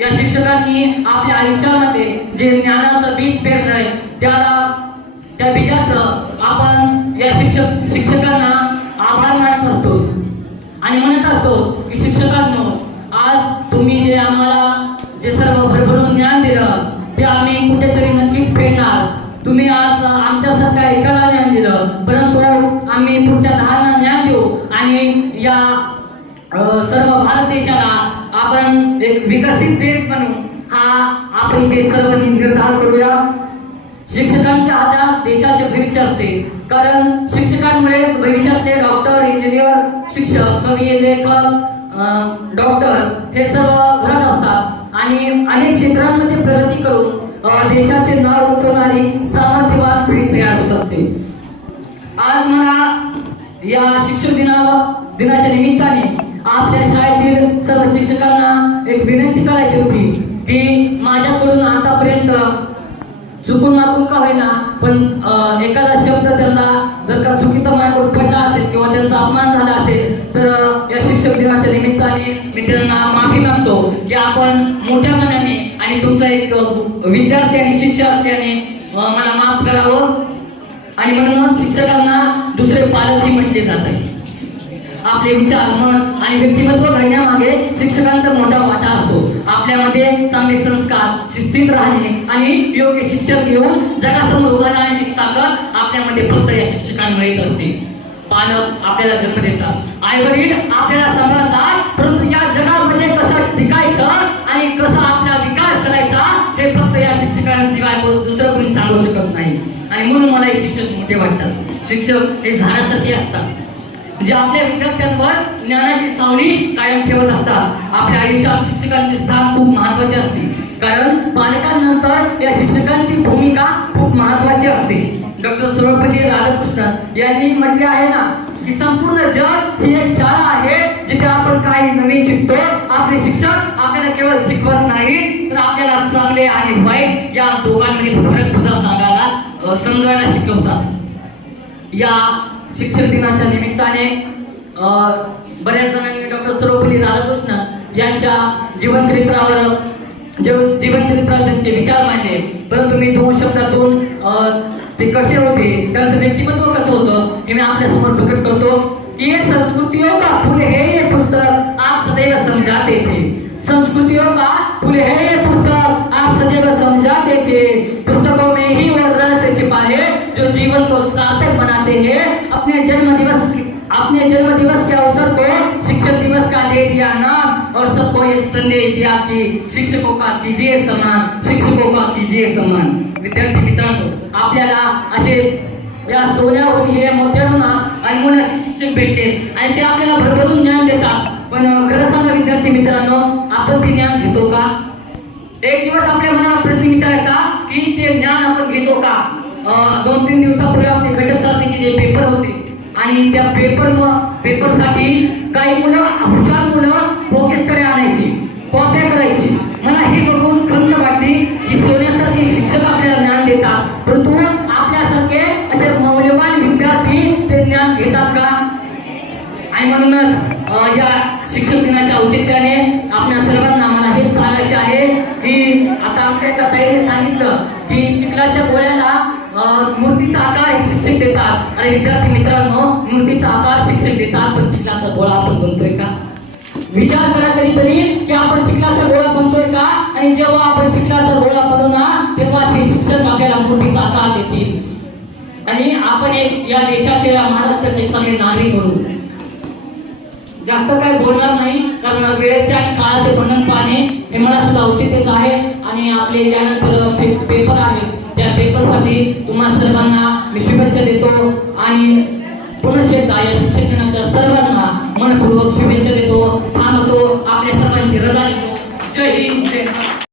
या शिक्षकांनी आपल्या आयुष्यामध्ये जे ज्ञानाचं बीज पेरलंय त्याला त्या बीजाचं आपण या शिक्षक शिक्षकांना आभार मानत असतो. आणि म्हणत असतो की शिक्षकांनो आज तुम्ही जे आम्हाला जे सर्व भरभरून ज्ञान दिलं ते आम्ही कुठेतरी नक्कीच फेडणार तुम्ही आज आमच्यासारख्या एकाला ज्ञान दिलं परंतु आम्ही पुढच्या दहाना ज्ञान देऊ आणि या सर्व भारत देशाला आपण एक विकसित देश बनवू हा आपण इथे सर्व निर्धार करूया. शिक्षकांच्या हातात देशाचे भविष्य असते. कारण शिक्षकांमुळे भविष्यातले डॉक्टर इंजिनियर शिक्षक कवी लेखक डॉक्टर हे सर्व घडत असतात. आणि अनेक क्षेत्रांमध्ये प्रगती करून देशाचे नाव उचवणारी सामर्थ्यवान पिढी तयार होत असते. आज मला या शिक्षक दिना दिनाच्या निमित्ताने आपल्या शाळेतील सर्व शिक्षकांना एक विनंती करायची होती की माझ्याकडून आतापर्यंत चुकून मागून का होईना पण एखादा शब्द त्यांना जर का चुकीचा माझ्याकडून पडला असेल किंवा त्यांचा अपमान झाला असेल तर या शिक्षक दिनाच्या निमित्ताने मी त्यांना माफी मागतो की आपण मोठ्या मनाने आणि तुमचा एक विद्यार्थी आणि शिष्य असल्याने मला माफ करावं. आणि म्हणून शिक्षकांना दुसरे पालकही म्हटले जात आहे. आपले विचार मन आणि व्यक्तिमत्व घडण्यामागे शिक्षकांचा मोठा वाटा असतो. आपल्यामध्ये चांगले संस्कार शिस्तीत राहणे आणि योग्य शिक्षक घेऊन जगासमोर उभा राहण्याची ताकद आपल्यामध्ये फक्त या शिक्षकांमुळे येत असते. पालक आपल्याला जन्म देतात. आई वडील आपल्याला सांभाळतात परंतु या जगामध्ये कसं टिकायचं आणि कसं आपला विकास करायचा हे फक्त या शिक्षकांशिवाय दुसरं कोणी सांगू शकत नाही. आणि म्हणून मला हे शिक्षक मोठे वाटतात. शिक्षक हे झाडासारखे असतात. जे आपल्या विद्यार्थ्यांवर ज्ञानाची सावली कायम ठेवत असतात. आपल्या आयुष्यात शिक्षकांचे स्थान खूप महत्त्वाचे असते. कारण पालकांनंतर या शिक्षकांची भूमिका खूप महत्वाची असते. डॉक्टर सर्वपल्ली राधाकृष्णन यांनी म्हटले आहे ना की संपूर्ण जग ही एक शाळा आहे जिथे आपण काही नवीन शिकतो. आपले शिक्षक आपल्याला केवळ शिकवत नाही तर आपल्याला चांगले आणि वाईट या दोघांमध्ये फरक सुद्धा सांगायला अ, समजायला शिकवतात. या शिक्षक दिनाच्या निमित्ताने बऱ्याच जणांनी डॉक्टर सर्वपल्ली राधाकृष्णन यांच्या जीवनचरित्रावर जीवनचरित्रावर त्यांचे विचार मांडले. परंतु मी दोन शब्दातून ते कसे होते त्यांचं व्यक्तिमत्व कसं होतं हे मी आपल्यासमोर प्रकट करतो. की ये संस्कृतियों का फूल है ये पुस्तक आप सदैव समझाते थे. संस्कृतियों का फूल है ये पुस्तक आप सदैव समझाते थे. पुस्तकों में ही वो रहस्य छिपा है जो जीवन को सार्थक बनाते हैं। अपने जन्म दिवस अपने जन्म दिवस के अवसर को शिक्षक दिवस का ले दिया नाम और सबको ये संदेश दिया कि शिक्षकों का कीजिए सम्मान शिक्षकों का कीजिए सम्मान। विद्यार्थी मित्रांनो आपल्याला असे या सोन्याहून हे मोत्याहून अनमोल असे शिक्षक भेटले आणि ते आपल्याला भरभरून ज्ञान देतात. पण खरं सांगा विद्यार्थी मित्रांनो आपण ते ज्ञान घेतो का? एक दिवस आपल्या मनाला प्रश्न विचारायचा की ते ज्ञान आपण घेतो का? दोन तीन दिवसापूर्वी आपली घटक चाचणीचे जे पेपर होते आणि त्या पेपर पेपरसाठी काही मुलं हुशार मुलं पोकेस्टरे आणायची कॉप्या करायची. मला हे बघून खंत वाटली की सोन्यासारखे शिक्षक आपल्याला ज्ञान देतात. परंतु आपल्यासारखे असे मौल्यवान विद्यार्थी ते ज्ञान घेतात का? आणि म्हणूनच या शिक्षक दिनाच्या औचित्याने आपल्या सर्वांना मला हेच सांगायचे आहे की आता आमच्या एका ताईने सांगितलं की चिखलाच्या गोळ्याला मूर्तीचा आकार हे शिक्षक देतात. आणि विद्यार्थी मित्रांनो मूर्तीचा आकार शिक्षक देतात पण चिखलाचा गोळा आपण बनतोय का? विचार करा कधीतरी की आपण चिखलाचा गोळा बनतोय का? आणि जेव्हा आपण चिखलाचा गोळा बनवू ना तेव्हा हे शिक्षक आपल्याला मूर्तीचा आकार देतील. आणि आपण एक या देशाचे या महाराष्ट्राचे चांगले नागरिक म्हणून जास्त काय बोलणार नाही कारण वेळेचे आणि काळाचे बंधन पाहणे हे मला सुद्धा औचित्यच आहे. आणि आपले यानंतर पे- पेपर आहे त्या पेपरसाठी तुम्हा सर्वांना मी शुभेच्छा देतो. आणि पुनश्च एकदा या शिक्षक दिनाच्या सर्वांना मनपूर्वक शुभेच्छा देतो. थांबतो. आपल्या सर्वांची रजा देतो जय हिंद. जय